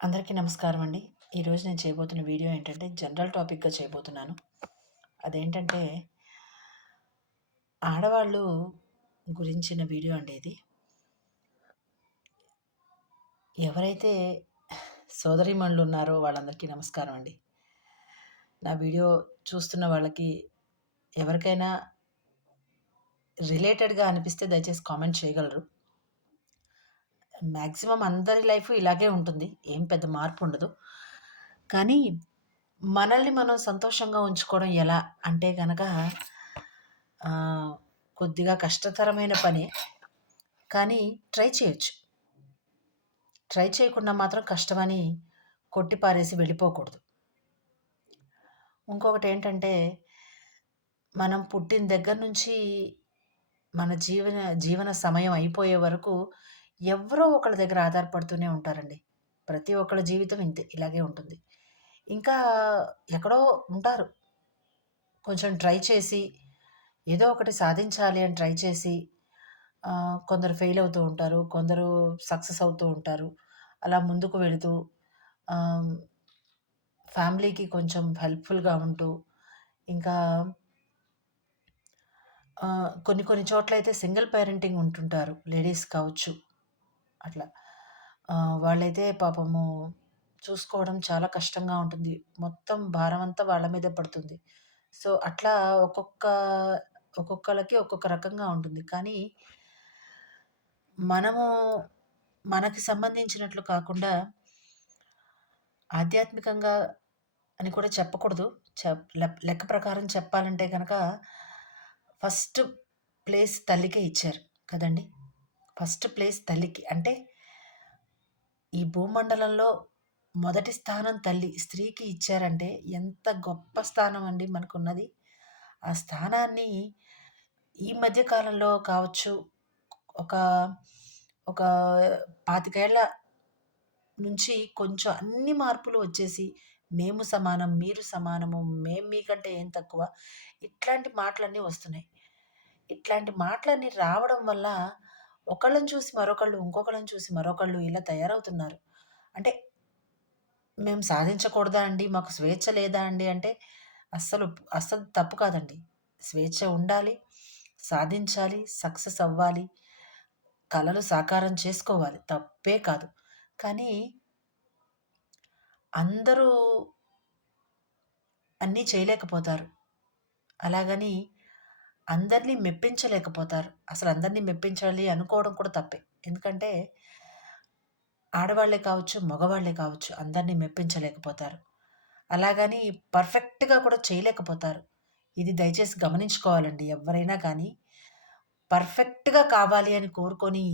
అందరికీ నమస్కారం అండి. ఈరోజు నేను చేయబోతున్న వీడియో ఏంటంటే జనరల్ టాపిక్‌గా చేయబోతున్నాను. అదేంటంటే ఆడవాళ్ళు గురించిన వీడియో అండి ఇది. ఎవరైతే సోదరీమణులున్నారో వాళ్ళందరికీ నమస్కారం అండి. నా వీడియో చూస్తున్న వాళ్ళకి ఎవరికైనా రిలేటెడ్‌గా అనిపిస్తే దయచేసి కామెంట్ చేయగలరు. మాక్సిమం అందరి లైఫు ఇలాగే ఉంటుంది. ఏం పెద్ద మార్పుండదు. కానీ మనల్ని మనం సంతోషంగా ఉంచుకోవడం ఎలా అంటే గనక ఆహ్, కొద్దిగా కష్టతరమైన పనే. కానీ ట్రై చేయొచ్చు. ట్రై చేయకుండా మాత్రం కష్టమని కొట్టి పారేసి వెళ్ళిపోకూడదు. ఇంకొకటేంటంటే, మనం పుట్టిన దగ్గర నుంచి మన జీవన సమయం అయిపోయే వరకు ఎవ్వరో ఒకళ్ళ దగ్గర ఆధారపడుతూనే ఉంటారండి. ప్రతి ఒక్కళ్ళ జీవితం ఇంతే. ఇలాగే ఉంటుంది. ఇంకా ఎక్కడో ఉంటారు. కొంచెం ట్రై చేసి, ఏదో ఒకటి సాధించాలి అని ట్రై చేసి కొందరు ఫెయిల్ అవుతూ ఉంటారు. కొందరు సక్సెస్ అవుతూ ఉంటారు. అలా ముందుకు వెళుతూ ఆహ్, ఫ్యామిలీకి కొంచెం హెల్ప్‌ఫుల్‌గా ఉంటూ, ఇంకా కొన్ని కొన్ని చోట్లయితే సింగిల్ పేరెంటింగ్ ఉంటుంటారు. లేడీస్ కావచ్చు అట్లా. వాళ్ళైతే పాపము చూసుకోవడం చాలా కష్టంగా ఉంటుంది. మొత్తం భారమంతా వాళ్ళ మీదే పడుతుంది. సో, అట్లా ఒక్కొక్కళ్ళకి ఒక్కొక్క రకంగా ఉంటుంది. కానీ మనము మనకి సంబంధించినట్లు కాకుండా ఆధ్యాత్మికంగా అని కూడా చెప్పకూడదు. లెక్క ప్రకారం చెప్పాలంటే గనక ఫస్ట్ ప్లేస్ తల్లికే ఇచ్చారు కదండీ! ఫస్ట్ ప్లేస్ తల్లికి. అంటే ఈ భూమండలంలో మొదటి స్థానం తల్లి. స్త్రీకి ఇచ్చారంటే ఎంత గొప్ప స్థానం అండి మనకున్నది. ఆ స్థానాన్ని ఈ మధ్య కాలంలో కావచ్చు, ఒక ఒక 25 ఏళ్ల నుంచి కొంచెం అన్ని మార్పులు వచ్చేసి, మేము సమానం, మీరు సమానము, మేము మీకంటే ఏం తక్కువ, ఇట్లాంటి మాటలన్నీ వస్తున్నాయి. ఇట్లాంటి మాటలన్నీ రావడం వల్ల ఒకళ్ళని చూసి మరొకళ్ళు, ఇంకొకళ్ళని చూసి మరొకళ్ళు ఇలా తయారవుతున్నారు. అంటే మేము సాధించకూడదా అండి? మాకు స్వేచ్ఛ లేదా అండి? అంటే అస్సలు తప్పు కాదండి. స్వేచ్ఛ ఉండాలి, సాధించాలి, సక్సెస్ అవ్వాలి, కలలు సాకారం చేసుకోవాలి. తప్పే కాదు. కానీ అందరూ అన్నీ చేయలేకపోతారు. అలాగని అందరిని మెప్పించలేకపోతారు. అసలందరిని మెప్పించాలి అనుకోవడం కూడా తప్పే. ఎందుకంటే ఆడవాళ్ళే కావచ్చు, మగవాళ్ళే కావచ్చు అందరిని మెప్పించలేకపోతారు. అలాగని పర్ఫెక్ట్‌గా కూడా చేయలేకపోతారు. ఇది దయచేసి గమనించుకోవాలండి ఎవ్వరైనా కానీ. పర్ఫెక్ట్‌గా కావాలి అని కోరుకొని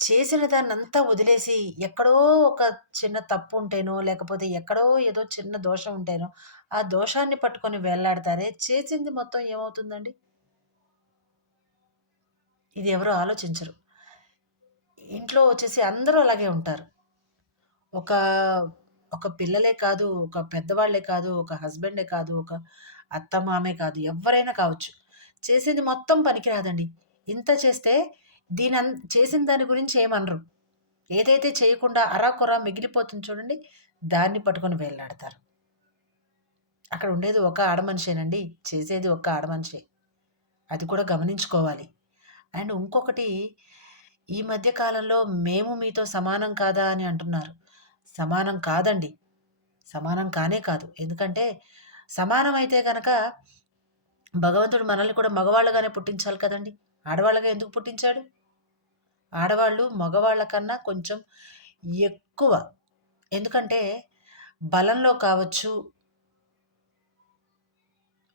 చేసిన దాన్నంతా వదిలేసి, ఎక్కడో ఒక చిన్న తప్పుంటేనో, లేకపోతే ఎక్కడో ఏదో చిన్న దోషం ఉంటేనో, ఆ దోషాన్ని పట్టుకొని వేళ్లాడతారే, చేసింది మొత్తం ఏమవుతుందండి? ఇది ఎవరు ఆలోచించరు. ఇంట్లో వచ్చేసి అందరూ అలాగే ఉంటారు. ఒక ఒక పిల్లలే కాదు, ఒక పెద్దవాళ్ళే కాదు, ఒక హస్బెండే కాదు, ఒక అత్తమామే కాదు, ఎవ్వరైనా కావచ్చు. చేసింది మొత్తం పనికిరాదండి. ఇంత చేస్తే చేసిన దాని గురించి ఏమనరు. ఏదైతే చేయకుండా అరాకొరా మిగిలిపోతుంది చూడండి, దాన్ని పట్టుకొని వేళ్ళాడతారు. అక్కడ ఉండేది ఒక ఆడమనిషేనండి. చేసేది ఒక్క ఆడమనిషే. అది కూడా గమనించుకోవాలి. అండ్ ఇంకొకటి ఈ మధ్య కాలంలో మేము మీతో సమానం కాదా అని అంటున్నారు. సమానం కాదండి. సమానం కానే కాదు. ఎందుకంటే సమానమైతే గనక భగవంతుడు మనల్ని కూడా మగవాళ్ళుగానే పుట్టించాలి కదండీ! ఆడవాళ్ళుగా ఎందుకు పుట్టించాడు? ఆడవాళ్ళు మగవాళ్ళ కన్నా కొంచెం ఎక్కువ. ఎందుకంటే బలంలో కావచ్చు,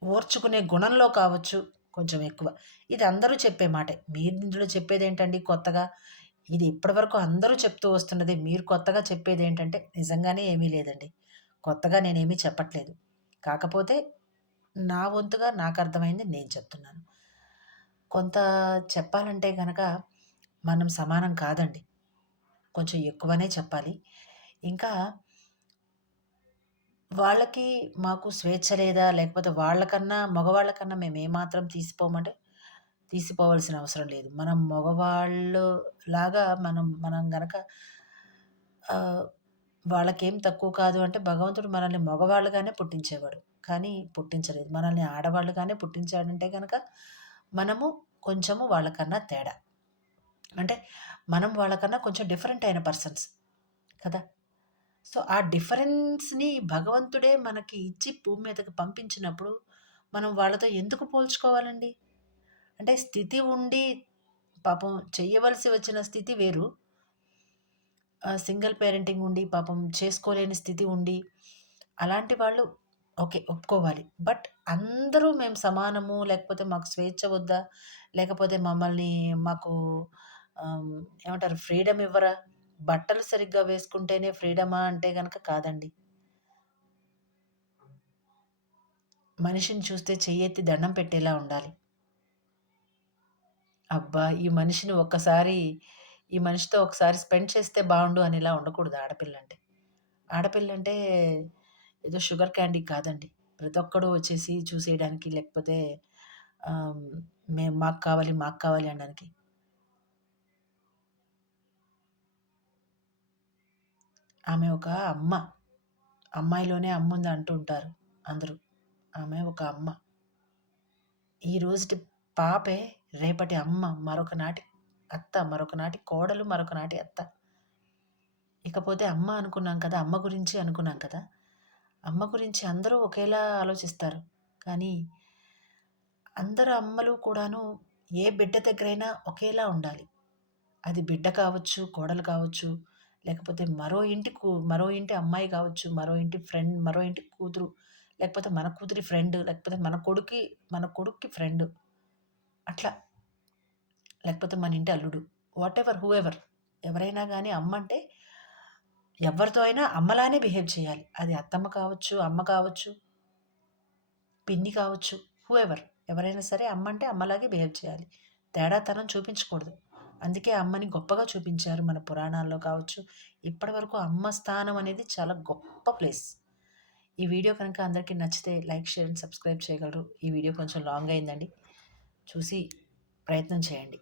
ఓర్చుకునే గుణంలో కావచ్చు కొంచెం ఎక్కువ. ఇది అందరూ చెప్పే మాటే. మీరు ఇందులో చెప్పేదేంటండి కొత్తగా? ఇది ఇప్పటివరకు అందరూ చెప్తూ వస్తున్నదే. మీరు కొత్తగా చెప్పేదేంటంటే నిజంగానే ఏమీ లేదండి. కొత్తగా నేనేమీ చెప్పట్లేదు. కాకపోతే నా వంతుగా నాకర్థమైంది నేను చెప్తున్నాను. కొంత చెప్పాలంటే గనక మనం సమానం కాదండి. కొంచెం ఎక్కువనే చెప్పాలి. ఇంకా వాళ్ళకి, మాకు స్వేచ్ఛ లేదా? లేకపోతే వాళ్ళకన్నా, మగవాళ్ళకన్నా మేమేమాత్రం తీసిపోమంటే, తీసిపోవాల్సిన అవసరం లేదు. మనం మగవాళ్ళు లాగా మనం మనం గనక ఆహ్, వాళ్ళకేం తక్కువ కాదు అంటే భగవంతుడు మనల్ని మగవాళ్ళుగానే పుట్టించేవాడు. కానీ పుట్టించలేదు. మనల్ని ఆడవాళ్ళుగానే పుట్టించాడంటే గనక మనము కొంచెము వాళ్ళకన్నా తేడా. అంటే మనం వాళ్ళకన్నా కొంచెం డిఫరెంట్ అయిన పర్సన్స్ కదా! సో, ఆ డిఫరెన్స్‌ని భగవంతుడే మనకి ఇచ్చి భూమి మీదకి పంపించినప్పుడు, మనం వాళ్ళతో ఎందుకు పోల్చుకోవాలండి? అంటే స్థితి ఉండి పాపం చెయ్యవలసి వచ్చిన స్థితి వేరు. సింగిల్ పేరెంటింగ్ ఉండి పాపం చేసుకోలేని స్థితి ఉండి, అలాంటి వాళ్ళు ఓకే. ఒప్పుకోవాలి. బట్ అందరూ మేము సమానము, లేకపోతే మాకు స్వేచ్ఛ వద్దా? లేకపోతే మమ్మల్ని మాకు ఆహ్, ఏమంటారు ఫ్రీడమ్ ఇవ్వరా? బట్టలు సరిగ్గా వేసుకుంటేనే ఫ్రీడమా అంటే గనక కాదండి. మనిషిని చూస్తే చెయ్యెత్తి దండం పెట్టేలా ఉండాలి. అబ్బా! ఈ మనిషితో ఒకసారి స్పెండ్ చేస్తే బావుండు అనేలా ఉండకూడదు ఆడపిల్లంటే. ఆడపిల్లంటే ఏదో షుగర్ క్యాండీ కాదండి. ప్రతి ఒక్కడు వచ్చేసి చూసేయడానికి లేకపోతే ఆహ్, మాకు కావాలి అనడానికి. ఆమె ఒక అమ్మ. అమ్మాయిలోనే అమ్ముంది అంటూ ఉంటారు అందరూ. ఆమె ఒక అమ్మ. ఈ రోజుటి పాపే రేపటి అమ్మ. మరొకనాటి అత్త, మరొకనాటి కోడలు, మరొకనాటి అత్త. ఇకపోతే అమ్మ అనుకున్నాం కదా! అమ్మ గురించి అనుకున్నాం కదా! అమ్మ గురించి అందరూ ఒకేలా ఆలోచిస్తారు. కానీ అందరు అమ్మలు కూడాను ఏ బిడ్డ దగ్గరైనా ఒకేలా ఉండాలి. అది బిడ్డ కావచ్చు, కోడలు కావచ్చు, లేకపోతే మరో ఇంటి అమ్మాయి కావచ్చు, మరో ఇంటి కూతురు, లేకపోతే మన కూతురి ఫ్రెండ్, లేకపోతే మన కొడుక్కి ఫ్రెండ్ అట్లా. లేకపోతే మన ఇంటి అల్లుడు. హూఎవర్ ఎవరైనా గాని అమ్మంటే ఎవరితో అయినా అమ్మలానే బిహేవ్ చేయాలి. అది అత్తమ్మ కావచ్చు, అమ్మ కావచ్చు, పిన్ని కావచ్చు, హూఎవర్ ఎవరైనా సరే అమ్మంటే అమ్మలాగే బిహేవ్ చేయాలి. తేడాతనం చూపించకూడదు. అందుకే అమ్మని గొప్పగా చూపించారు మన పురాణాల్లో కావచ్చు. ఇప్పటివరకు అమ్మ స్థానం అనేది చాలా గొప్ప ప్లేస్. ఈ వీడియో కనుక అందరికీ నచ్చితే లైక్, షేర్ అండ్ సబ్స్క్రైబ్ చేయగలరు. ఈ వీడియో కొంచెం లాంగ్ అయిందండి. చూసి ప్రయత్నం చేయండి.